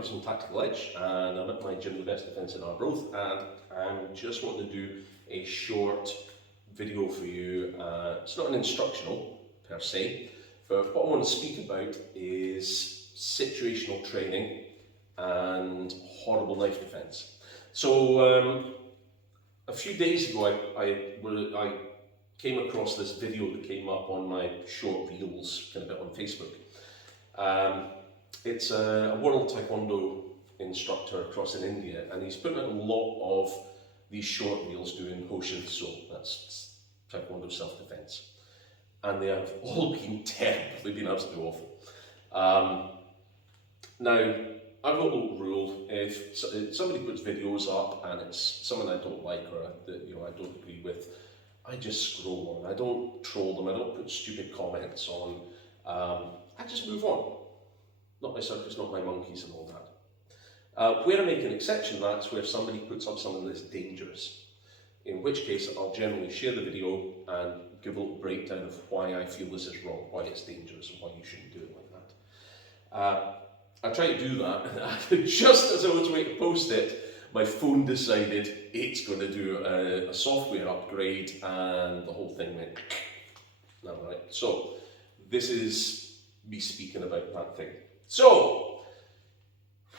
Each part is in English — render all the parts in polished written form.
Mark from Tactical Edge, and I'm at my gym, The Best Defence in Arbroath, and I'm just wanting to do a short video for you. It's not an instructional per se, but what I want to speak about is situational training and horrible knife defence. So a few days ago I came across this video that came up on my short reels kind of bit on Facebook. It's a world TaeKwon-Do instructor across in India, and he's put out a lot of these short reels doing Hoshin So, that's TaeKwon-Do self-defense. And they have all been terrible, they've been absolutely awful. Now, I've got a little rule: if somebody puts videos up and it's someone I don't like or that I don't agree with, I just scroll on. I don't troll them, I don't put stupid comments on, I just move on. Not my circus, not my monkeys and all that. Where I make an exception, that's where somebody puts up something that's dangerous. In which case I'll generally share the video and give a little breakdown of why I feel this is wrong, why it's dangerous and why you shouldn't do it like that. I try to do that, and just as I was waiting to post it, my phone decided it's going to do a software upgrade and the whole thing went no, right. So this is me speaking about that thing. So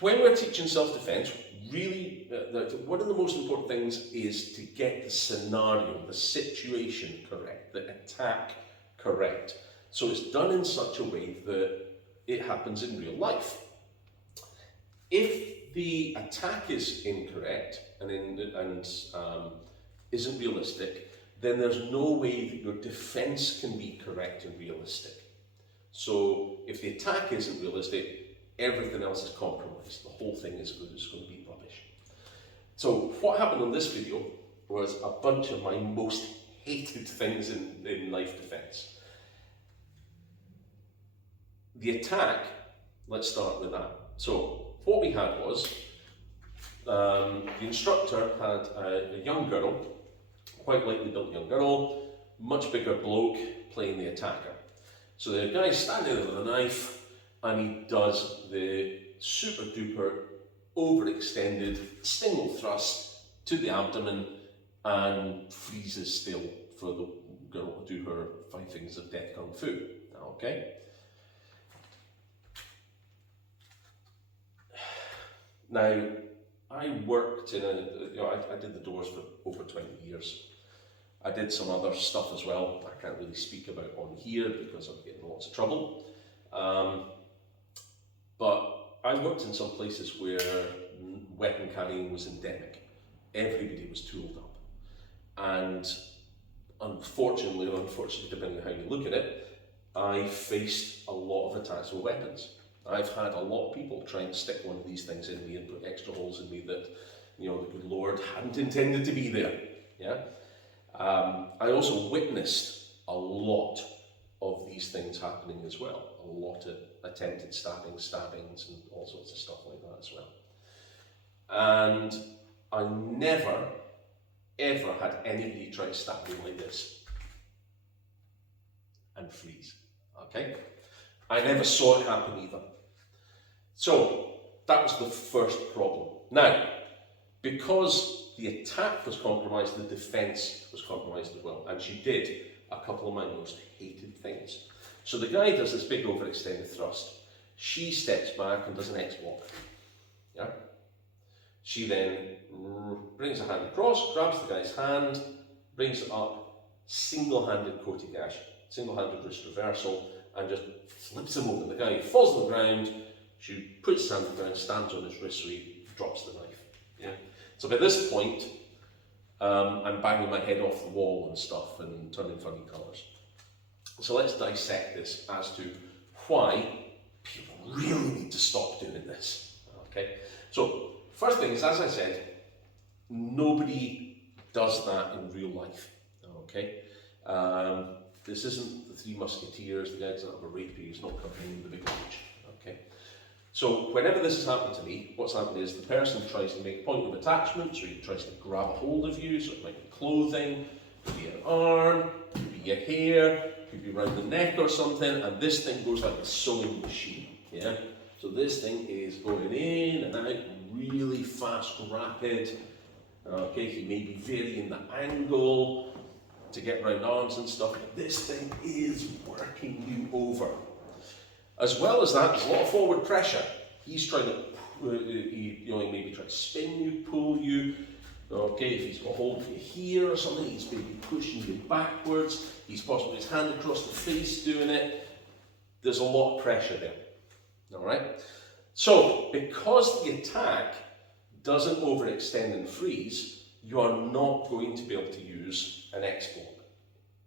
when we're teaching self-defense, really one of the most important things is to get the scenario, the situation correct, the attack correct. So it's done in such a way that it happens in real life. If the attack is incorrect and isn't realistic, then there's no way that your defense can be correct and realistic. So if the attack isn't realistic, everything else is compromised. The whole thing is going to be rubbish. So what happened on this video was a bunch of my most hated things in knife defense. The attack, let's start with that. So what we had was, the instructor had a young girl, quite lightly built young girl, much bigger bloke playing the attacker. So the guy's standing there with a knife and he does the super duper overextended single thrust to the abdomen and freezes still for the girl to do her 5 things of death kung fu. Okay? Now, I worked in I did the doors for over 20 years. I did some other stuff as well I can't really speak about on here because I'm getting lots of trouble. But I worked in some places where weapon carrying was endemic. Everybody was tooled up. And unfortunately, or unfortunately depending on how you look at it, I faced a lot of attacks with weapons. I've had a lot of people try and stick one of these things in me and put extra holes in me that, the good Lord hadn't intended to be there. Yeah. I also witnessed a lot of these things happening as well. A lot of attempted stabbings and all sorts of stuff like that as well. And I never, ever had anybody try to stab me like this and freeze. Okay? I never saw it happen either. So that was the first problem. Now, because the attack was compromised, the defense was compromised as well. And she did a couple of my most hated things. So the guy does this big overextended thrust. She steps back and does an X-walk. Yeah? She then brings her hand across, grabs the guy's hand, brings it up, single-handed kotegashi, single-handed wrist reversal, and just flips him over. The guy falls on the ground, she puts his hand on the ground, stands on his wrist so he drops the knife. Yeah? So by this point, I'm banging my head off the wall and stuff and turning funny colours. So let's dissect this as to why people really need to stop doing this. Okay? So first thing is, as I said, nobody does that in real life. Okay? This isn't the Three Musketeers, the guy doesn't have a rapier, he's not coming in with a big punch. Okay? So whenever this has happened to me, what's happened is the person tries to make a point of attachment, so he tries to grab a hold of you, so it might be clothing, could be an arm, could be your hair, could be around the neck or something, and this thing goes like a sewing machine, yeah? So this thing is going in and out really fast, rapid. Okay, he may be varying the angle to get round arms and stuff, but this thing is working you over. As well as that, there's a lot of forward pressure. He's trying to, he maybe try to spin you, pull you. Okay, if he's got a hold of you here or something, he's maybe pushing you backwards. He's possibly his hand across the face doing it. There's a lot of pressure there. All right. So because the attack doesn't overextend and freeze, you are not going to be able to use an X block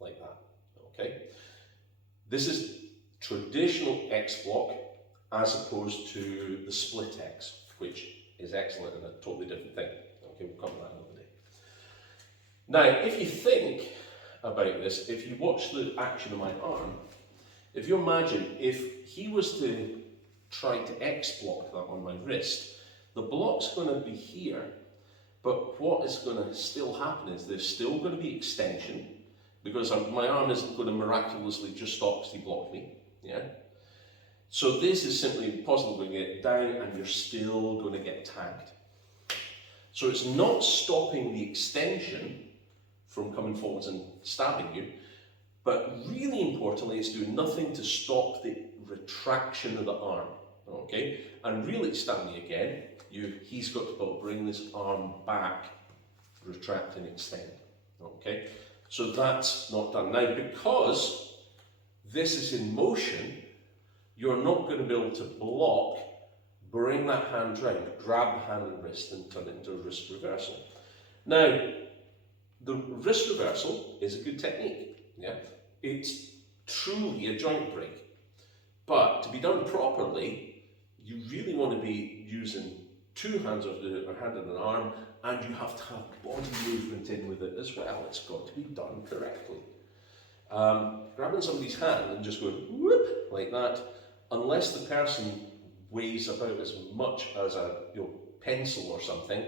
like that. Okay. This is traditional X block as opposed to the split X, which is excellent and a totally different thing. Okay, we'll come to that another day. Now, if you think about this, if you watch the action of my arm, if you imagine if he was to try to X block that on my wrist, the block's going to be here, but what is going to still happen is there's still going to be extension, because my arm isn't going to miraculously just stop because he blocked me. Yeah. So this is simply possible going to get down and you're still going to get tagged. So it's not stopping the extension from coming forwards and stabbing you, but really importantly, it's doing nothing to stop the retraction of the arm. Okay, and really stab me again, he's got to bring this arm back, retract and extend. Okay, so that's not done. Now, because this is in motion, you're not going to be able to block, bring that hand round, grab the hand and wrist and turn it into a wrist reversal. Now, the wrist reversal is a good technique. Yeah, it's truly a joint break. But to be done properly, you really want to be using two hands, a hand and an arm, and you have to have body movement in with it as well. It's got to be done correctly. Grabbing somebody's hand and just going whoop like that, unless the person weighs about as much as a pencil or something,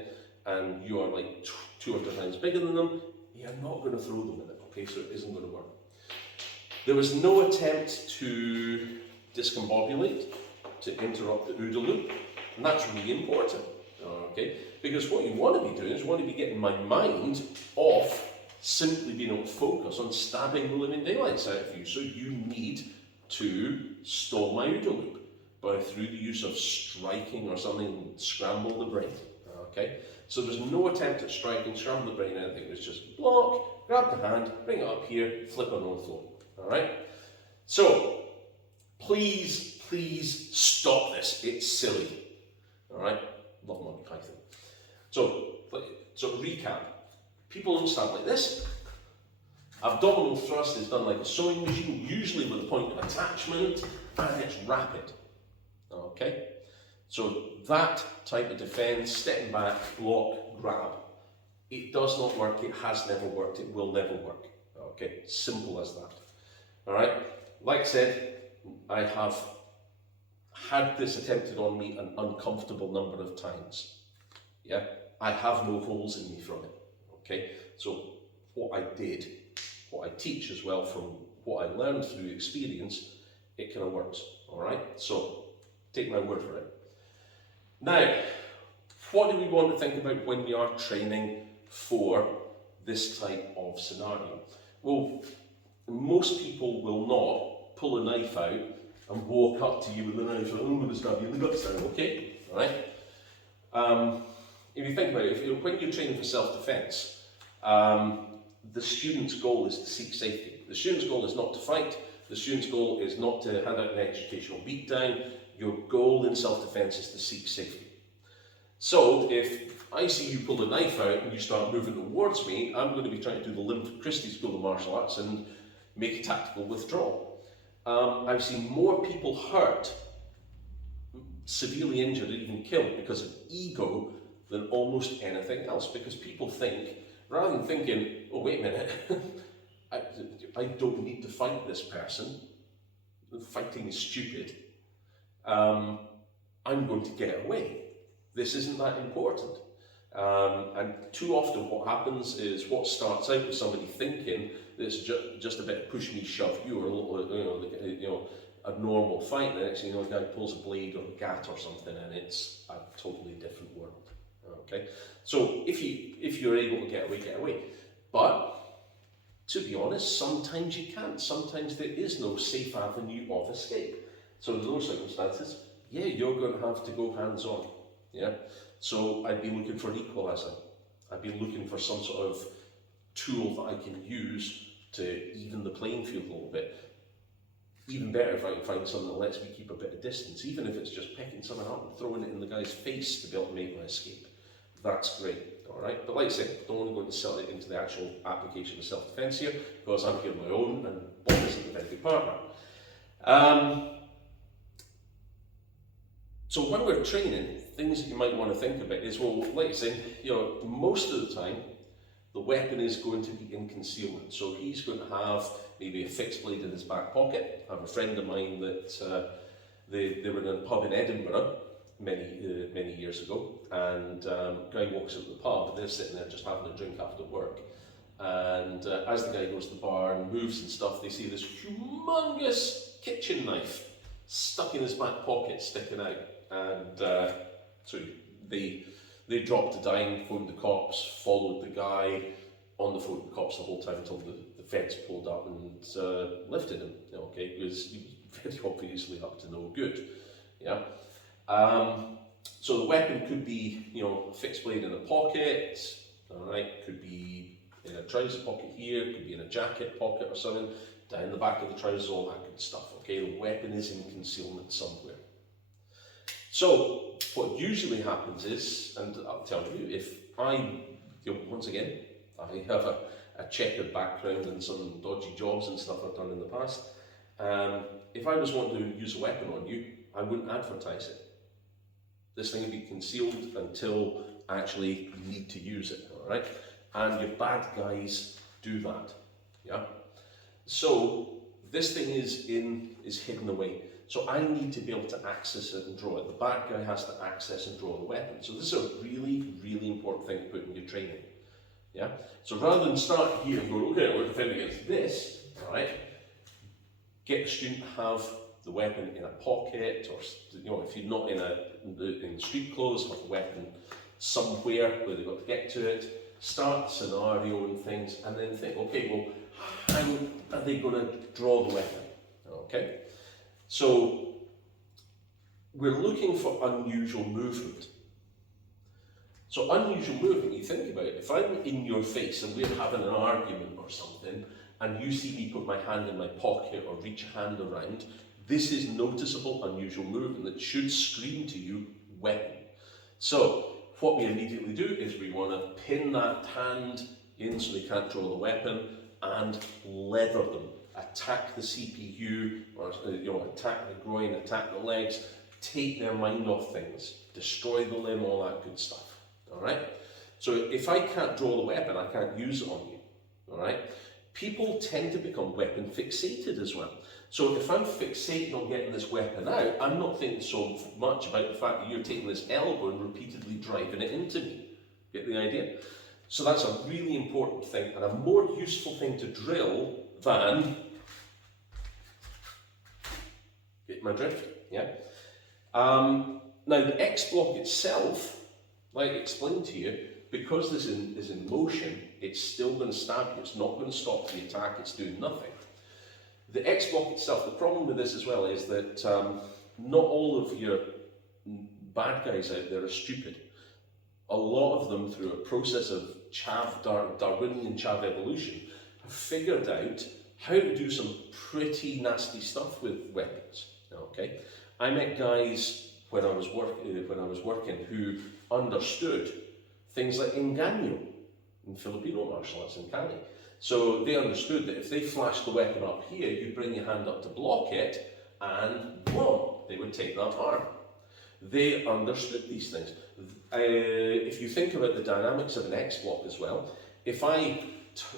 and you are like 200 times bigger than them, you're not going to throw them in it. Okay, so it isn't going to work. There was no attempt to discombobulate, to interrupt the OODA loop, and that's really important. Okay, because what you want to be doing is you want to be getting my mind off simply being able to focus on stabbing the living daylights out of you. So you need to stall my OODA loop by through the use of striking or something, scramble the brain. Okay, so there's no attempt at striking, scramble the brain, anything. It was just block, grab the hand, bring it up here, flip it on the floor. All right. So please stop this. It's silly. All right. Love Monty Python. So recap. People don't stand like this. Abdominal thrust is done like a sewing machine, usually with a point of attachment, and it's rapid. Okay? So that type of defense, stepping back, block, grab, it does not work, it has never worked, it will never work. Okay? Simple as that. Alright? Like I said, I have had this attempted on me an uncomfortable number of times. Yeah? I have no holes in me from it. Okay? So what I did, what I teach as well from what I learned through experience, it kind of works. Alright? So take my word for it. Now, what do we want to think about when we are training for this type of scenario? Well, most people will not pull a knife out and walk up to you with the knife and I'm going to stab you in the guts now, okay? Alright? If you think about it, when you're training for self-defense, the student's goal is to seek safety. The student's goal is not to fight. The student's goal is not to hand out an educational beatdown. Your goal in self-defense is to seek safety. So if I see you pull a knife out and you start moving towards me, I'm going to be trying to do the Linford Christie School of Martial Arts and make a tactical withdrawal. I've seen more people hurt, severely injured, even killed because of ego than almost anything else. Because people think, rather than thinking, oh wait a minute, I don't need to fight this person, fighting is stupid, I'm going to get away. This isn't that important. And too often what happens is what starts out with somebody thinking that it's just a bit of push me, shove you, or a little, a normal fight, the next thing you know, the guy pulls a blade or a gat or something, and it's a totally different world. Okay, so if you're able to get away, get away. But to be honest, sometimes you can't. Sometimes there is no safe avenue of escape. So in those circumstances, yeah, you're going to have to go hands-on. Yeah. So I'd be looking for an equalizer. I'd be looking for some sort of tool that I can use to even the playing field a little bit. Even better if I can find something that lets me keep a bit of distance, even if it's just picking something up and throwing it in the guy's face to be able to make my escape. That's great, all right? But like I said, don't want to go into the actual application of self-defense here, because I'm here on my own and Bob isn't a very good partner. So when we're training, things that you might want to think about is, well, like I said, most of the time, the weapon is going to be in concealment. So he's going to have maybe a fixed blade in his back pocket. I have a friend of mine that they were in a pub in Edinburgh many years ago, and a guy walks into the pub, and they're sitting there just having a drink after work. And as the guy goes to the bar and moves and stuff, they see this humongous kitchen knife stuck in his back pocket, sticking out. And so they dropped a dime, phoned the cops, followed the guy on the phone to the cops the whole time until the feds pulled up and lifted him. Okay, because he was very obviously up to no good. Yeah. So the weapon could be, a fixed blade in a pocket. All right, could be in a trouser pocket here, could be in a jacket pocket or something, down the back of the trousers, all that good stuff. Okay, the weapon is in concealment somewhere. So what usually happens is, and I'll tell you, if once again, I have a checkered background and some dodgy jobs and stuff I've done in the past. If I was wanting to use a weapon on you, I wouldn't advertise it. This thing would be concealed until actually you need to use it, all right? And your bad guys do that, yeah? So this thing is hidden away. So I need to be able to access it and draw it. The bad guy has to access and draw the weapon. So this is a really, really important thing to put in your training. Yeah. So rather than start here and go, okay, we're defending against this, all right? Get the student to have the weapon in a pocket, or if you're not in street clothes, have the weapon somewhere where they've got to get to it. Start the scenario and things, and then think, okay, well, how are they going to draw the weapon? Okay. So we're looking for unusual movement. So unusual movement, you think about it, if I'm in your face and we're having an argument or something, and you see me put my hand in my pocket or reach a hand around, this is noticeable unusual movement that should scream to you, weapon. So what we immediately do is we want to pin that hand in so they can't draw the weapon and leather them. Attack the CPU, or attack the groin, attack the legs, take their mind off things, destroy the limb, all that good stuff. All right. So if I can't draw the weapon, I can't use it on you. All right. People tend to become weapon fixated as well. So if I'm fixated on getting this weapon out, I'm not thinking so much about the fact that you're taking this elbow and repeatedly driving it into me. Get the idea? So that's a really important thing and a more useful thing to drill than, get my drift, yeah? Now the X block itself, like I explained to you, because this is in motion, it's still going to stab you, it's not going to stop the attack, it's doing nothing. The X block itself, the problem with this as well is that not all of your bad guys out there are stupid. A lot of them, through a process of Darwinian chav evolution, have figured out how to do some pretty nasty stuff with weapons. Okay, I met guys when I was working who understood things like engaño in Filipino martial arts in Cali. So they understood that if they flashed the weapon up here, you bring your hand up to block it, and boom, they would take that arm. They understood these things. If you think about the dynamics of an X block as well, if I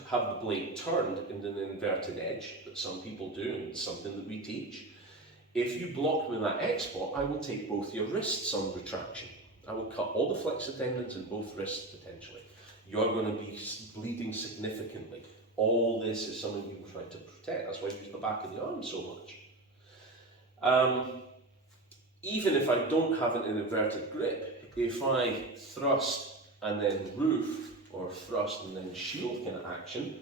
have the blade turned in an inverted edge, that some people do, and it's something that we teach, if you block with that X block, I will take both your wrists on retraction. I will cut all the flexor tendons in both wrists potentially. You're going to be bleeding significantly. All this is something we try to protect. That's why we use the back of the arm so much. Even if I don't have an inverted grip, if I thrust and then roof, or thrust and then shield kind of action,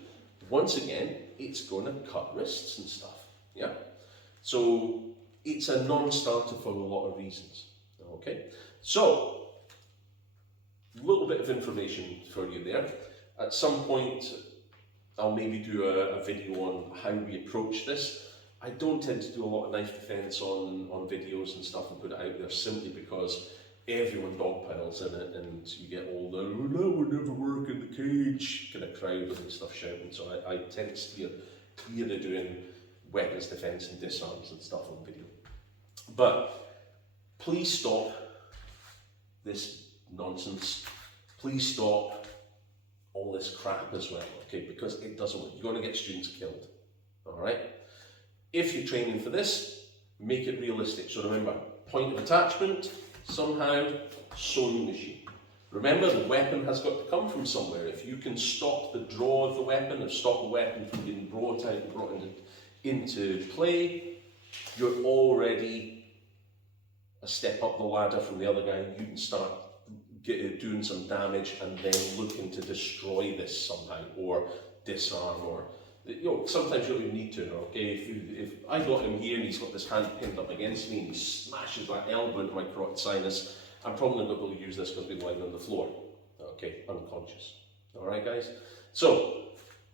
once again, it's going to cut wrists and stuff. Yeah. So it's a non-starter for a lot of reasons. Okay. So a little bit of information for you there. At some point, I'll maybe do a video on how we approach this. I don't tend to do a lot of knife defense on videos and stuff and put it out there simply because everyone dogpiles in it and you get all the, oh, that would never work in the cage kind of crowd and stuff shouting. So I tend to steer clear of doing weapons defense and disarms and stuff on video. But please stop this nonsense. Please stop all this crap as well, okay? Because it doesn't work. You're going to get students killed, all right? If you're training for this, make it realistic. So remember, point of attachment, somehow, sewing machine. Remember, the weapon has got to come from somewhere. If you can stop the draw of the weapon, or stop the weapon from being brought into play, you're already a step up the ladder from the other guy. You can start doing some damage and then looking to destroy this somehow, or disarm, or sometimes you don't even need to. Okay, if I got him here and he's got this hand pinned up against me and he smashes that elbow into my carotid sinus, I'm probably not going to use this because we're lying on the floor. Okay, unconscious. All right, guys. So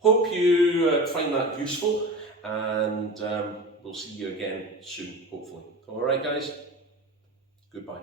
hope you find that useful, and we'll see you again soon, hopefully. All right, guys. Goodbye.